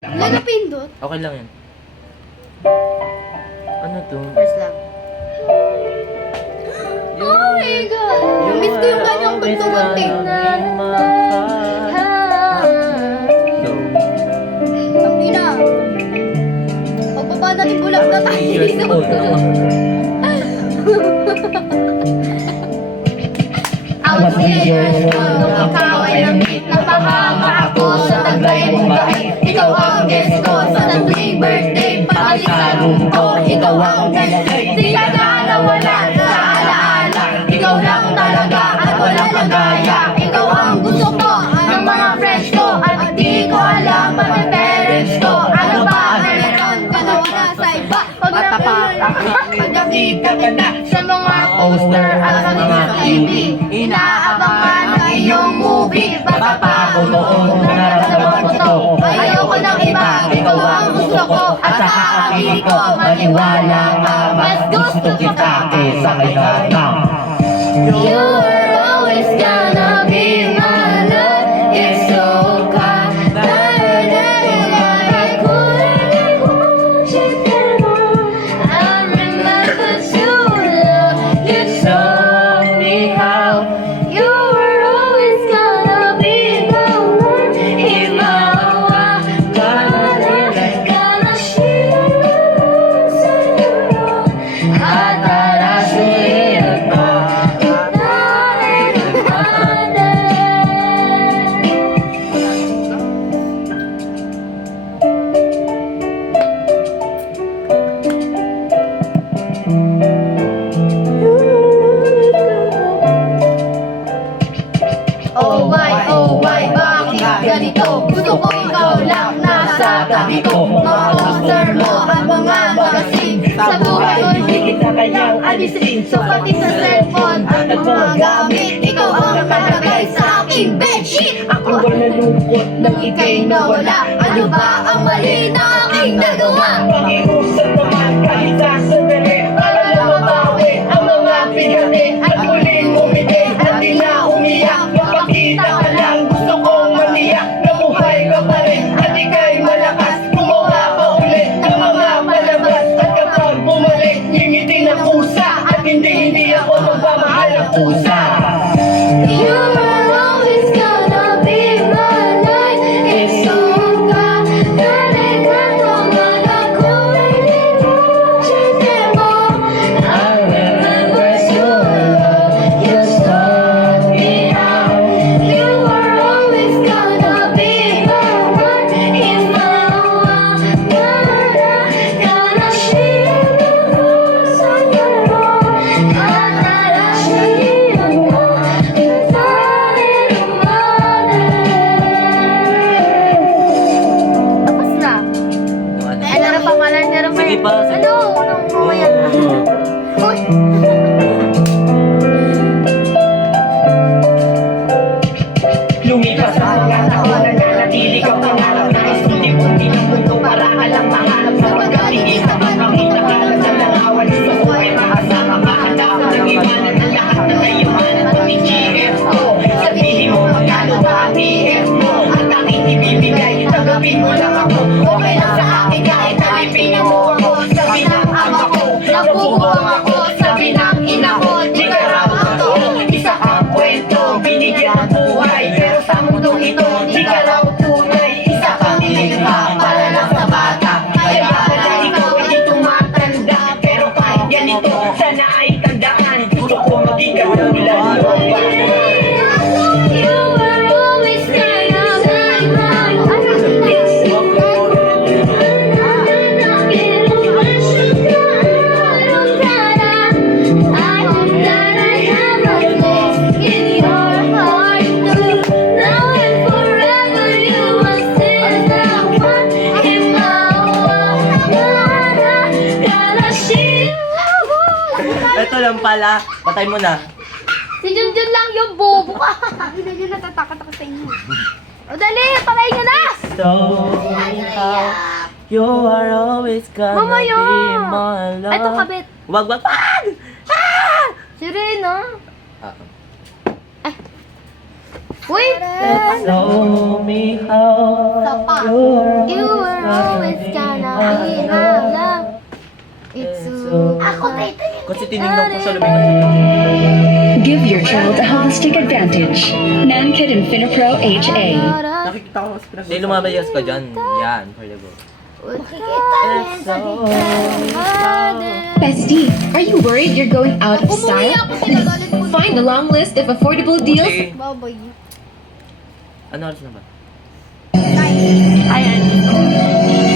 Wala na pindot. Okay lang yan. Ano to? First lang. Oh my God! Miss ko yung ganyang pagtumunting na. Ang ina. Pagpapa natin bulag na tayo. Out years old, nung ikaw ay nangit, napahama ako sa taglay mong bait. Ikaw ang guest ko sa tuwing birthday, pabalik sa room ko, ikaw ang birthday. Di ka na nawala sa alaala, ikaw lang talaga at walang kagaya. Ikaw ang gusto ko, ng mga friends ko, at di ko alam ang mga parents ko. Ano ba ang meron ka na wala sa iba? Pag nakita ka na sa mga poster at sa mga TV, inaabangan ang iyong movie. Bata pa ako noon, nararamdaman ko to. Ayoko ng iba, ikaw ang gusto ko. At sa kakabili ko, maniwala ka, mas gusto kita kaysa kay Gana. You're always gonna be my love. It's so kind. I remember to love you, showed me how. You were always gonna be the one. Ikaw ang gonna share sa iyo. At arasuin mo. Oh why, bakit ganito? Gusto ko ikaw lang nasa tabi ko. Mga poster mo at mga magazine sa buhay ko, hindi kita kayang alisin. So pati sa cellphone at mga gamit, ikaw ang kalagay sa aking bedsheet. Ako ang nalungkot nang ika'y nawala. Ano ba ang mali na aking nagawa? Pakiusap naman kahit sa sandali, para lang mabawi ang mga pinati. At muling umiti at di na umiyak. Mapakita ka lang, gusto kong maniyak. Nabuhay ka pa rin at ika'y malakas. Gumawa pa ulit ng mga palabas. At kapag bumalik, ngingiti ng pusa. At hindi ako magmamahal ng pusa. You were always gonna be my life. It's so good. I remember to love you, showed me how. You were always gonna be the one. Gonna share sa iyo. Tapos na. Ano na pangalan niya rin? Sige pa, sige. Ano? Unang mamaya na. Uy! Lumipas ang mga taon, nananatili kang pangarap na isundi-undi ng mundo para ka lang mahanap sa pagkatingin sa pagkakita ka lang sa larawan. Gusto ko ay makasama ka, handa ka nang iwanan ang lahat na naiwanan mo ni GF ko. Sabihin mo magkano ba ang BF mo, at aking ibibigay, tanggapin mo lang ako. Okay lang sa akin kahit alipinin mo ako. Sabi ng ama ko, nabubuwang ako. Sabi ng ina ko, di ka raw totoo. Isa kang kwento, binigyan ng buhay. Pero sa mundong ito, di ka raw tunay. Isa kang nilikha para lang sa bata. Kaya pala ikaw ay tumatanda. Pero kahit ganito, sana ay tandaan. Gusto ko maging katulad mo. You were always gonna be my I hope that I have a place in your heart too. Now and forever you will still the one in my world. Gonna share. Ito lang pala. Patay mo na. Si Junjun lang yung bobo ka. Hindi nyo natatakot ako sa inyo. O dali, palayin nyo na! So, you are always gonna Mamaya. be my love. Ito kabit. Wag, wag, wag! Ah! Si Reno. Ah. Uy! Show me how Sapa. you're You were Kasi tinignan ko siya lumipat. Give your child a holistic advantage. NanKid Infinipro HA. Nakikita ko mas pinag- Hindi lumabayas ka dyan. Yan, for the go. Bestie, are you worried you're going out of Umuwi style? ako, kinagalit ko. Find a long list of affordable deals. Okay. Baboy. Ano oras na ba? Nine. Ayan.